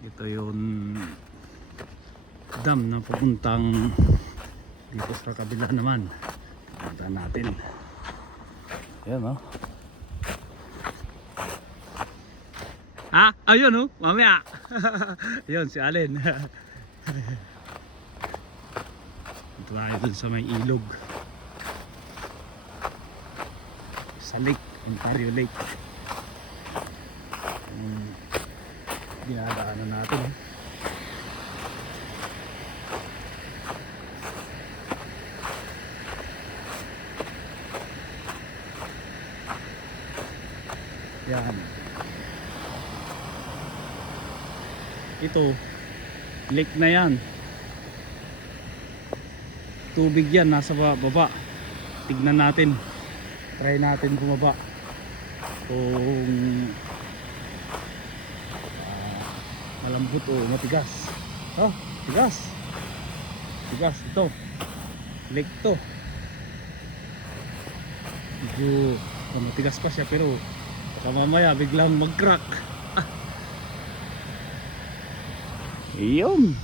Ito yung dam na pupuntang dito sa kabila naman. Punta natin. Ayan o. Ah, ayun o, mamaya. Ayun si Allen. Ito tayo dun sa may ilog. Sa lake, Ontario Lake. Dinadaanan natin eh. Yan. Ito, lake na yan. Tubig yan, nasa baba. Tignan natin. Try natin bumaba. Kung malambot o matigas. Oh, tigas. Tigas ito. Lake to. Medyo matigas pa siya pero baka mamaya biglang mag-crack. Iyon.